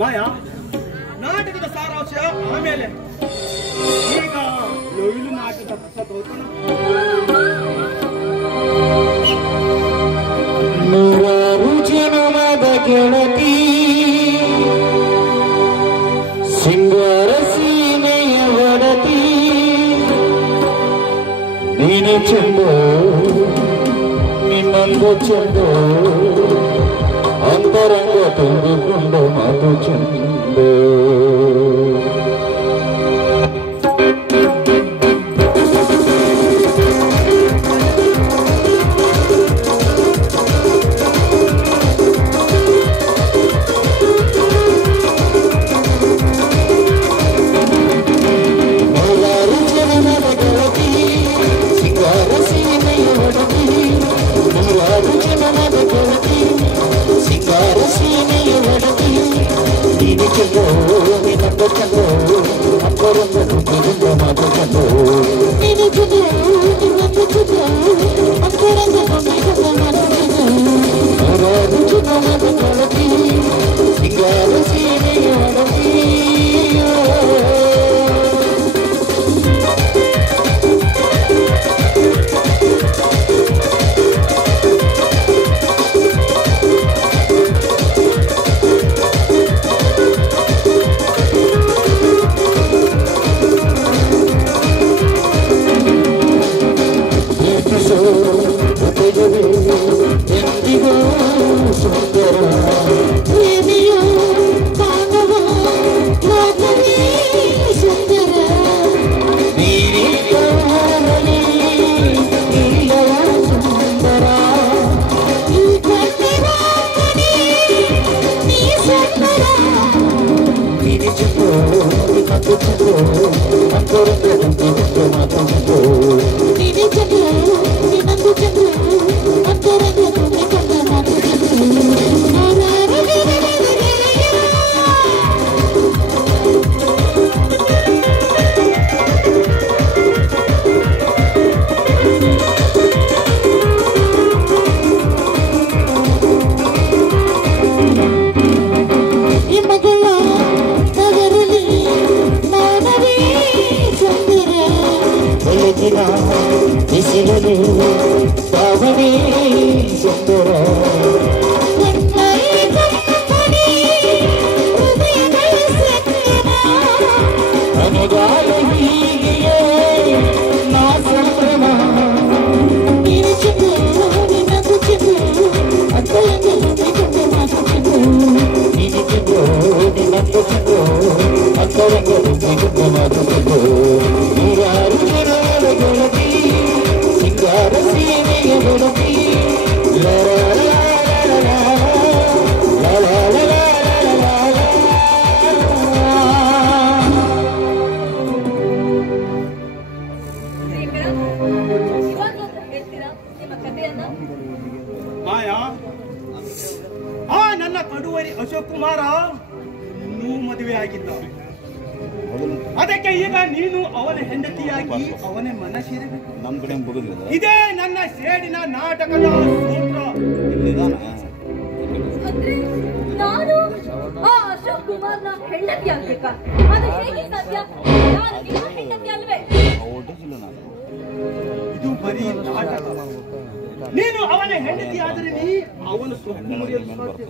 ಮಾಯಾ, ನಾಟಕದ ಸಾರಾಂಶ ಆಮೇಲೆ. ಈಗ ಲೊಯ್ಲು ನಾಟಕ ಹೊಸದೋತನ. ನೂರಾರು ಜನಮದ ಗೆಳತಿ ಸಿಂಗಾರ ಸೀಮೆಯ ಒಡತಿ ನೀನೆ ಚೆಂಡು ನಿನ್ನೊಂದು ಚೆಂಡು ಅಂತರಂಗ ತುಂಬಿಕೊಂಡು ಮಾತು ಚೆಂಡು. ಮಾಯಾ, ಆ ನನ್ನ ಕಡುವರಿ ಅಶೋಕ್ ಕುಮಾರ ಇನ್ನೂ ಮದುವೆ ಆಗಿದ್ದ. ಅದಕ್ಕೆ ಈಗ ನೀನು ಅವನ ಹೆಂಡತಿಯಾಗಿ ಅವನ ಮನ ಸೇರಬೇಕು. ಇದೇ ನನ್ನ ಸೇಡಿನ ನಾಟಕದ ಸೂತ್ರ. ನಾನು ಆ ಅಶೋಕ್ ಕುಮಾರ್ನ ಹೆಂಡತಿ ಆಗ್ಬೇಕಾ? ಅದು ಹೇಗೆ ಸಾಧ್ಯ? ನಾನು ನಿಮ್ಮ ಹೆಂಡತಿ ಅಲ್ವೇ? ಇದು ಬರೀ ನಾಟಕ. ನೀನು ಅವನ ಹೆಂಡತಿ ಆದರೆ ಅವನು ಸೊಪ್ಪು ಮುರಿಯಲು ಸಾಧ್ಯ.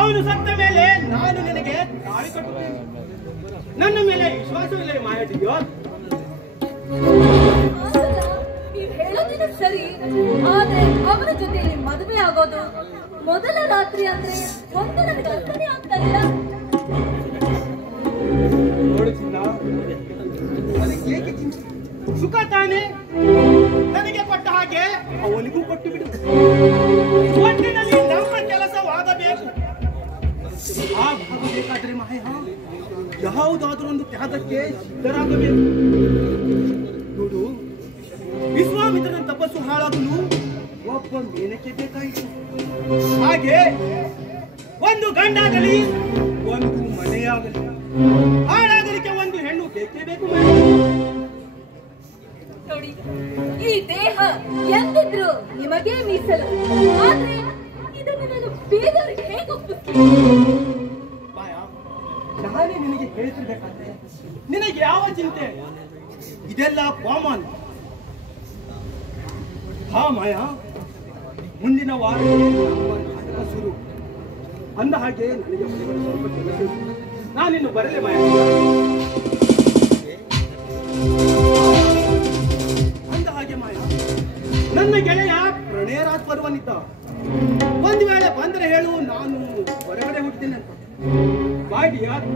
ಅವನು ಸತ್ತ ಮೇಲೆ ನಾನು ನಿನಗೆ ತಾಳಿ ಕಟ್ಟುತ್ತೇನೆ. ನನ್ನ ಮೇಲೆ ವಿಶ್ವಾಸವಿಲ್ಲ ಮಾಯಾಟಿಯೋ? ನೀವು ಹೇಳೋದಿನ ಸರಿ, ಆದ್ರೆ ಅವನ ಜೊತೆಯಲ್ಲಿ ಮದುವೆ ಆಗೋದು ಮೊದಲ ರಾತ್ರಿ ಅಂದ್ರೆ ಒಂದು ನನಗೆ ಅರ್ಥನೇ ಆಗ್ತಾ ಇಲ್ಲ. ನೋಡುತ್ತಿಲ್ಲ, ಅದಕ್ಕೆ ಏಕೆ ಚಿಂತೆ? ಸುಖ ತಾನೇ ನನಗೆ ಕೊಟ್ಟ ಹಾಗೆ ಅವನಿಗೂ ಕೊಟ್ಟು ಬಿಡು. ಒಟ್ಟಿನಲ್ಲಿ ನಮ್ಮ ಕೆಲಸವಾಗಬೇಕು. ಆಗಬೇಕಾದ್ರೆ ಮಾಯ ಯಾವುದಾದ್ರೂ ಒಂದು ತ್ಯಾಗಕ್ಕೆ ಸಿದ್ಧರಾಗಬೇಕು. ನೋಡು, ವಿಶ್ವಾಮಿತ್ರನ ತಪಸ್ಸು ಹಾಳಾಗಲು ಒಬ್ಬ ಮೇನಕ್ಕೆ ಬೇಕಾಯಿತು. ಹಾಗೆ ಒಂದು ಗಂಡಾಗಲಿ ಒಂದು ಮನೆಯಾಗಲಿ ಹಾಳಾಗಲಿಕ್ಕೆ ಒಂದು ಹೆಣ್ಣು ಬೇಕೇ ಬೇಕು. ನೋಡಿ, ಈ ದೇಹ ಎಂದಿದ್ರು ನಿಮಗೇ ಮೀಸಲು. ಆದ್ರೆ ಇದನ್ನು ನಾನು ಬೇರೆಯವರಿಗೆ ಹೇಗೆ ಒಪ್ಪಿಸ್ತೀನಿ? ಮಾಯ, ಹೇಳ್ತಿರ್ಬೇಕಾದ್ರೆ ನಿನಗೆ ಯಾವ ಚಿಂತೆ? ಇದೆಲ್ಲ ಕಾಮನ್. ಹಾ ಮಾಯಾ, ಮುಂದಿನ ವಾರ ನಾಟಕ ಶುರು. ಅಂದ ಹಾಗೆ ನನಗೆ ಸ್ವಲ್ಪ ಕೆಲಸ ಇದೆ. ನಾನಿನ್ನು ಬರಲೇ ಮಾಯಾ. ಅಂದ ಹಾಗೆ ಮಾಯಾ, ನನ್ನ ಗೆಳೆಯ ಪ್ರಣಯರಾಜ್ ಬರುವನಿದ್ದ. ಒಂದು ವೇಳೆ ಬಂದರೆ ಹೇಳು, ನಾನು ಹೊರಗಡೆ ಹೋಗ್ತೀನಿ ಅಂತ. ಬಾಯ್ ಡಿಯರ್.